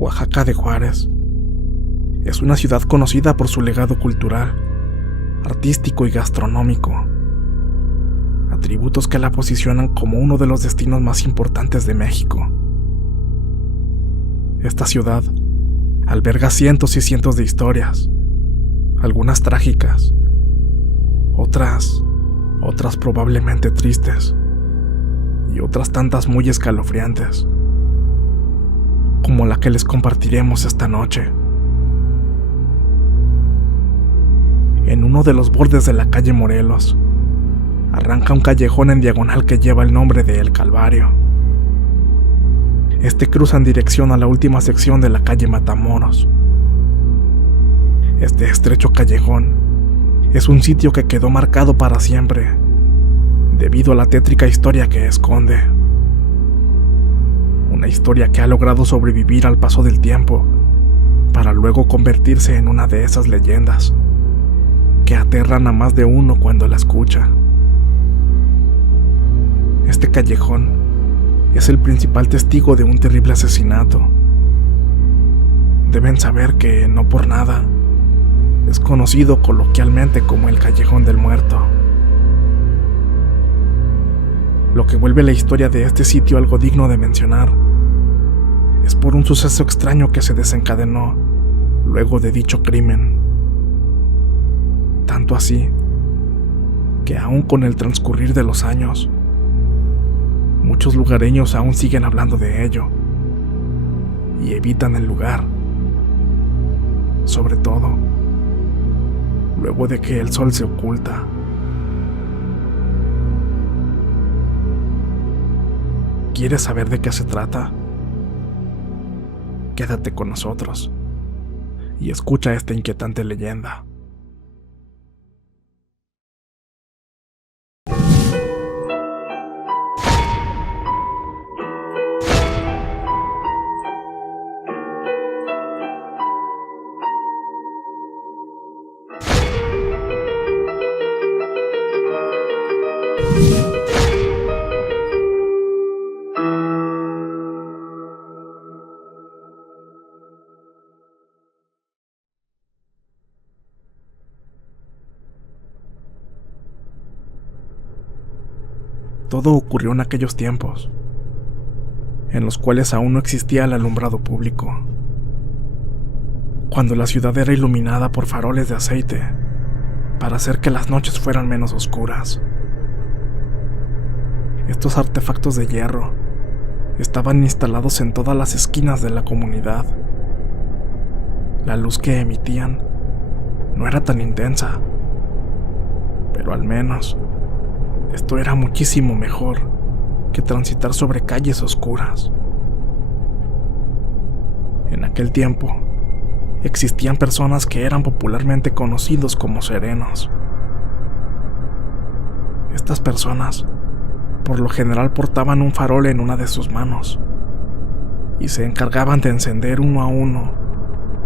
Oaxaca de Juárez es una ciudad conocida por su legado cultural, artístico y gastronómico, atributos que la posicionan como uno de los destinos más importantes de México. Esta ciudad alberga cientos y cientos de historias, algunas trágicas, otras probablemente tristes, y otras tantas muy escalofriantes, como la que les compartiremos esta noche. En uno de los bordes de la calle Morelos, arranca un callejón en diagonal que lleva el nombre de El Calvario. Este cruza en dirección a la última sección de la calle Matamoros. Este estrecho callejón es un sitio que quedó marcado para siempre, debido a la tétrica historia que esconde. Una historia que ha logrado sobrevivir al paso del tiempo, para luego convertirse en una de esas leyendas que aterran a más de uno cuando la escucha. Este callejón es el principal testigo de un terrible asesinato. Deben saber que, no por nada, es conocido coloquialmente como el Callejón del Muerto. Lo que vuelve la historia de este sitio algo digno de mencionar es por un suceso extraño que se desencadenó luego de dicho crimen. Tanto así que aún con el transcurrir de los años, muchos lugareños aún siguen hablando de ello y evitan el lugar, sobre todo luego de que el sol se oculta. ¿Quieres saber de qué se trata? Quédate con nosotros y escucha esta inquietante leyenda. Todo ocurrió en aquellos tiempos, en los cuales aún no existía el alumbrado público, cuando la ciudad era iluminada por faroles de aceite para hacer que las noches fueran menos oscuras. Estos artefactos de hierro estaban instalados en todas las esquinas de la comunidad. La luz que emitían no era tan intensa, pero al menos esto era muchísimo mejor que transitar sobre calles oscuras. En aquel tiempo, existían personas que eran popularmente conocidos como serenos. Estas personas, por lo general, portaban un farol en una de sus manos y se encargaban de encender uno a uno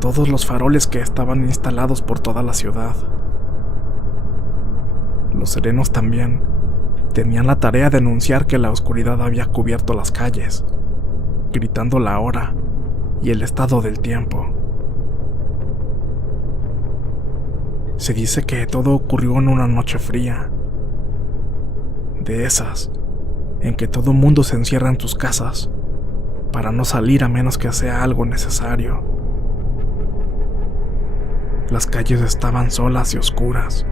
todos los faroles que estaban instalados por toda la ciudad. Los serenos también tenían la tarea de anunciar que la oscuridad había cubierto las calles, gritando la hora y el estado del tiempo. Se dice que todo ocurrió en una noche fría, de esas en que todo mundo se encierra en sus casas para no salir a menos que sea algo necesario. Las calles estaban solas y oscuras.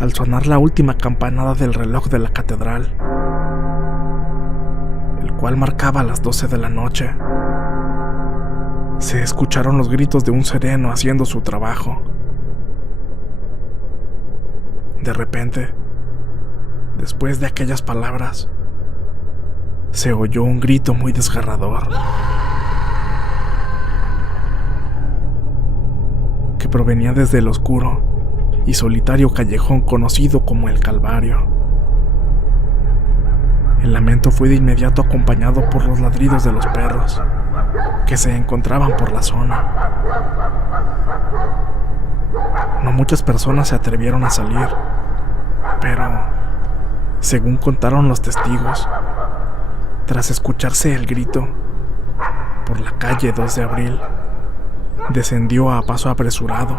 Al sonar la última campanada del reloj de la catedral, el cual marcaba las 12 de la noche, se escucharon los gritos de un sereno haciendo su trabajo. De repente, después de aquellas palabras, se oyó un grito muy desgarrador, que provenía desde el oscuro y solitario callejón conocido como El Calvario. El lamento fue de inmediato acompañado por los ladridos de los perros que se encontraban por la zona. No muchas personas se atrevieron a salir, pero, según contaron los testigos, tras escucharse el grito, por la calle 2 de abril, descendió a paso apresurado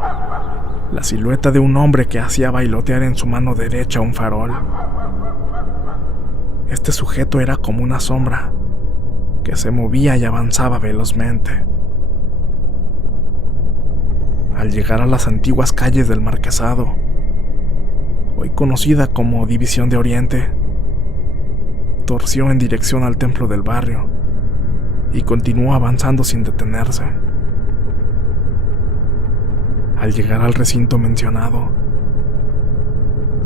la silueta de un hombre que hacía bailotear en su mano derecha un farol. Este sujeto era como una sombra que se movía y avanzaba velozmente. Al llegar a las antiguas calles del Marquesado, hoy conocida como División de Oriente, torció en dirección al templo del barrio y continuó avanzando sin detenerse. Al llegar al recinto mencionado,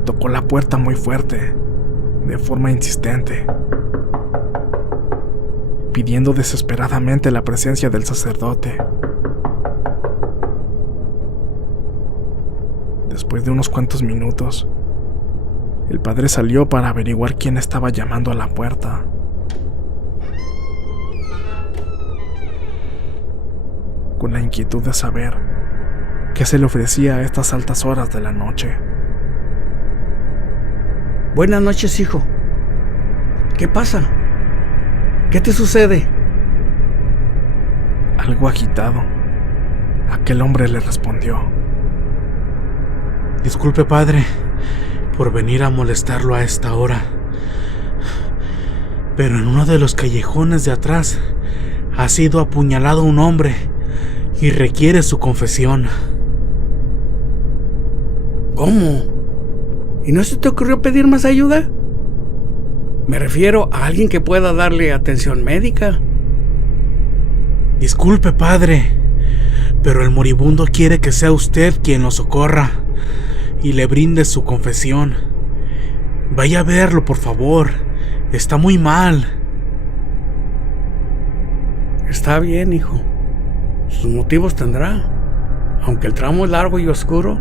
tocó la puerta muy fuerte, de forma insistente, pidiendo desesperadamente la presencia del sacerdote. Después de unos cuantos minutos, el padre salió para averiguar quién estaba llamando a la puerta. Con la inquietud de saber qué se le ofrecía a estas altas horas de la noche. Buenas noches, hijo. ¿Qué pasa? ¿Qué te sucede? Algo agitado, aquel hombre le respondió: Disculpe, padre, por venir a molestarlo a esta hora, pero en uno de los callejones de atrás ha sido apuñalado un hombre y requiere su confesión. ¿Cómo? ¿Y no se te ocurrió pedir más ayuda? Me refiero a alguien que pueda darle atención médica. Disculpe, padre, pero el moribundo quiere que sea usted quien lo socorra y le brinde su confesión. Vaya a verlo, por favor. Está muy mal. Está bien, hijo. Sus motivos tendrá, aunque el tramo es largo y oscuro.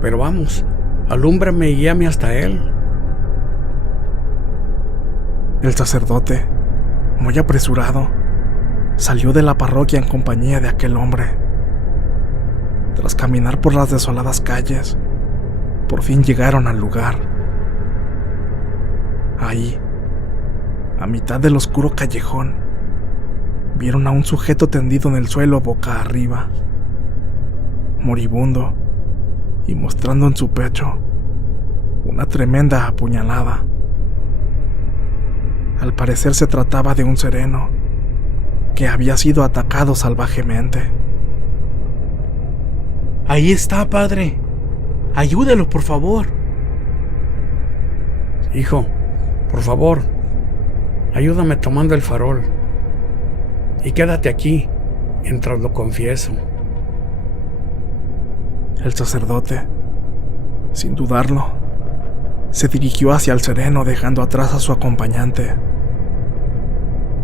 Pero vamos, alúmbrame y guíame hasta él. El sacerdote, muy apresurado, salió de la parroquia en compañía de aquel hombre. Tras caminar por las desoladas calles, por fin llegaron al lugar. Ahí, a mitad del oscuro callejón, vieron a un sujeto tendido en el suelo boca arriba, moribundo, y mostrando en su pecho una tremenda apuñalada. Al parecer se trataba de un sereno que había sido atacado salvajemente. Ahí está, padre. Ayúdelo, por favor. Hijo, por favor, ayúdame tomando el farol y quédate aquí mientras lo confieso. El sacerdote, sin dudarlo, se dirigió hacia el sereno dejando atrás a su acompañante.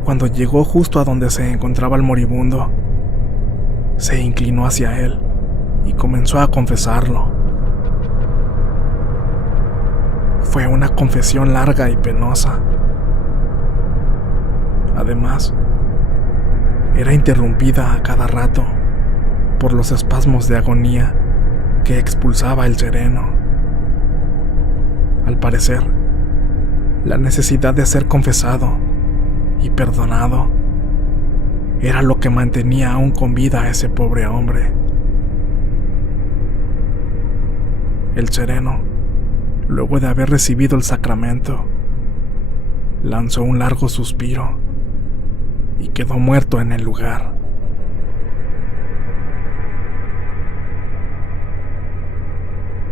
Cuando llegó justo a donde se encontraba el moribundo, se inclinó hacia él y comenzó a confesarlo. Fue una confesión larga y penosa. Además, era interrumpida a cada rato por los espasmos de agonía que expulsaba el sereno. Al parecer, la necesidad de ser confesado y perdonado era lo que mantenía aún con vida a ese pobre hombre. El sereno, luego de haber recibido el sacramento, lanzó un largo suspiro y quedó muerto en el lugar.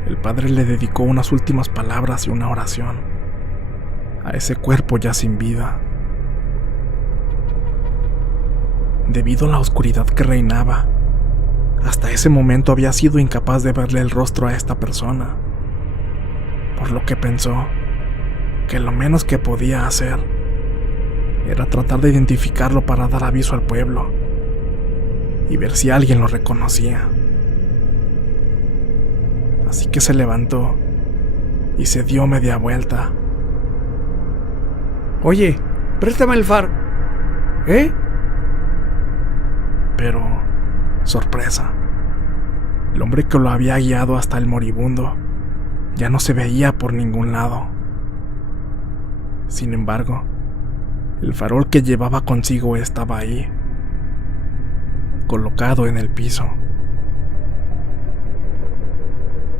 El padre le dedicó unas últimas palabras y una oración a ese cuerpo ya sin vida. Debido a la oscuridad que reinaba, hasta ese momento había sido incapaz de verle el rostro a esta persona, por lo que pensó que lo menos que podía hacer era tratar de identificarlo para dar aviso al pueblo y ver si alguien lo reconocía. Así que se levantó y se dio media vuelta. Oye, préstame el faro. ¿Eh? Pero, sorpresa, el hombre que lo había guiado hasta el moribundo ya no se veía por ningún lado. Sin embargo, el farol que llevaba consigo estaba ahí, colocado en el piso.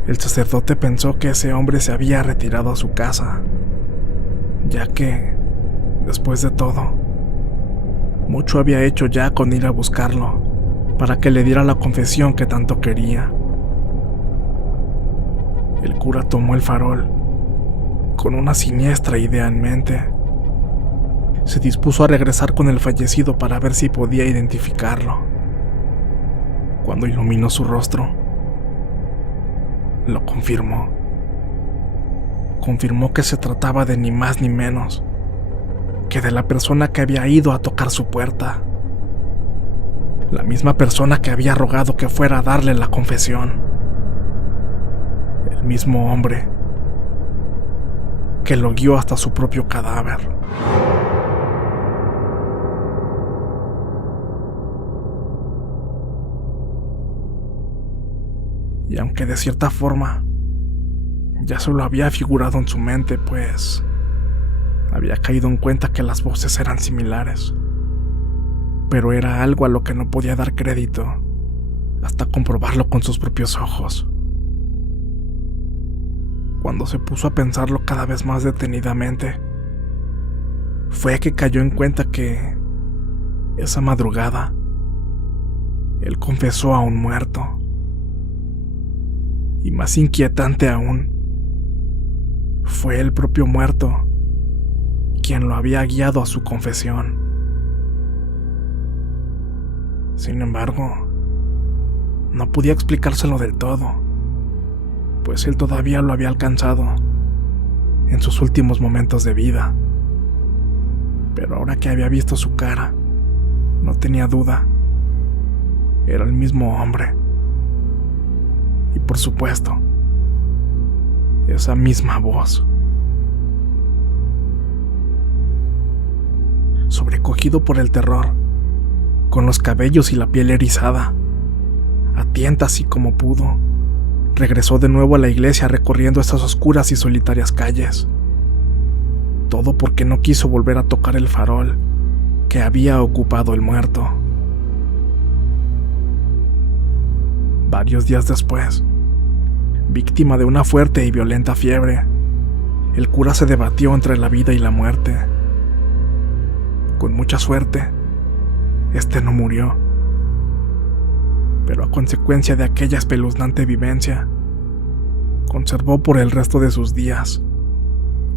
El sacerdote pensó que ese hombre se había retirado a su casa, ya que, después de todo, mucho había hecho ya con ir a buscarlo para que le diera la confesión que tanto quería. El cura tomó el farol con una siniestra idea en mente. Se dispuso a regresar con el fallecido para ver si podía identificarlo. Cuando iluminó su rostro, lo confirmó. Confirmó que se trataba de ni más ni menos que de la persona que había ido a tocar su puerta. La misma persona que había rogado que fuera a darle la confesión. El mismo hombre que lo guió hasta su propio cadáver. Y aunque de cierta forma ya se lo había figurado en su mente, pues había caído en cuenta que las voces eran similares, pero era algo a lo que no podía dar crédito hasta comprobarlo con sus propios ojos. Cuando se puso a pensarlo cada vez más detenidamente, fue que cayó en cuenta que esa madrugada él confesó a un muerto. Y más inquietante aún, fue el propio muerto quien lo había guiado a su confesión. Sin embargo, no podía explicárselo del todo, pues él todavía lo había alcanzado en sus últimos momentos de vida. Pero ahora que había visto su cara, no tenía duda, era el mismo hombre. Y por supuesto, esa misma voz. Sobrecogido por el terror, con los cabellos y la piel erizada, a tientas y como pudo, regresó de nuevo a la iglesia recorriendo esas oscuras y solitarias calles. Todo porque no quiso volver a tocar el farol que había ocupado el muerto. Varios días después, víctima de una fuerte y violenta fiebre, el cura se debatió entre la vida y la muerte. Con mucha suerte, este no murió, pero a consecuencia de aquella espeluznante vivencia, conservó por el resto de sus días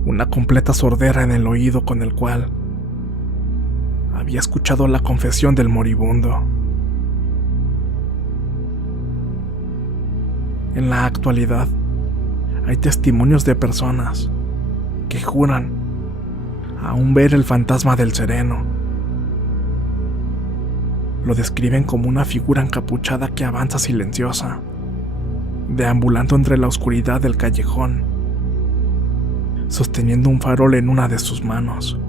una completa sordera en el oído con el cual había escuchado la confesión del moribundo. En la actualidad, hay testimonios de personas que juran aún ver el fantasma del sereno. Lo describen como una figura encapuchada que avanza silenciosa, deambulando entre la oscuridad del callejón, sosteniendo un farol en una de sus manos.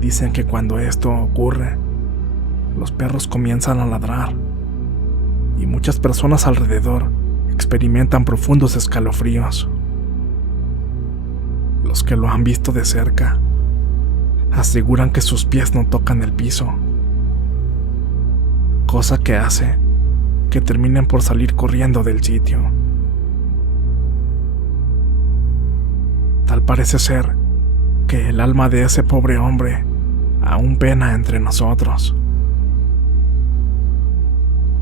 Dicen que cuando esto ocurre, los perros comienzan a ladrar y muchas personas alrededor experimentan profundos escalofríos. Los que lo han visto de cerca aseguran que sus pies no tocan el piso, cosa que hace que terminen por salir corriendo del sitio. Tal parece ser que el alma de ese pobre hombre aún pena entre nosotros.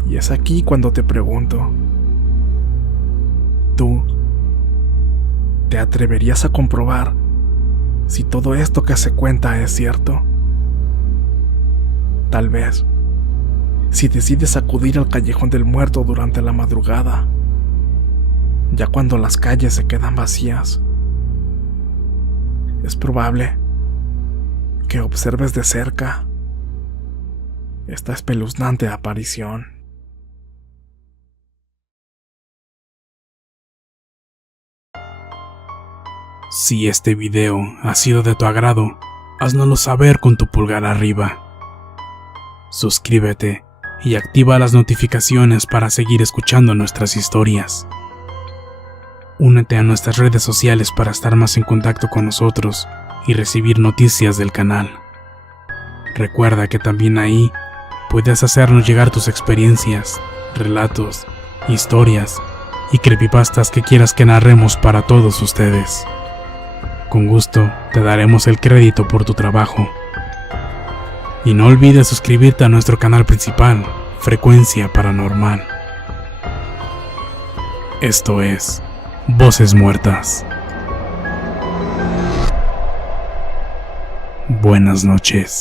Y es aquí cuando te pregunto, ¿tú te atreverías a comprobar si todo esto que se cuenta es cierto? Tal vez, si decides acudir al callejón del muerto durante la madrugada, ya cuando las calles se quedan vacías, es probable que observes de cerca esta espeluznante aparición. Si este video ha sido de tu agrado, háznoslo saber con tu pulgar arriba. Suscríbete y activa las notificaciones para seguir escuchando nuestras historias. Únete a nuestras redes sociales para estar más en contacto con nosotros y recibir noticias del canal. Recuerda que también ahí puedes hacernos llegar tus experiencias, relatos, historias y creepypastas que quieras que narremos para todos ustedes. Con gusto te daremos el crédito por tu trabajo. Y no olvides suscribirte a nuestro canal principal, Frecuencia Paranormal. Esto es Voces Muertas. Buenas noches.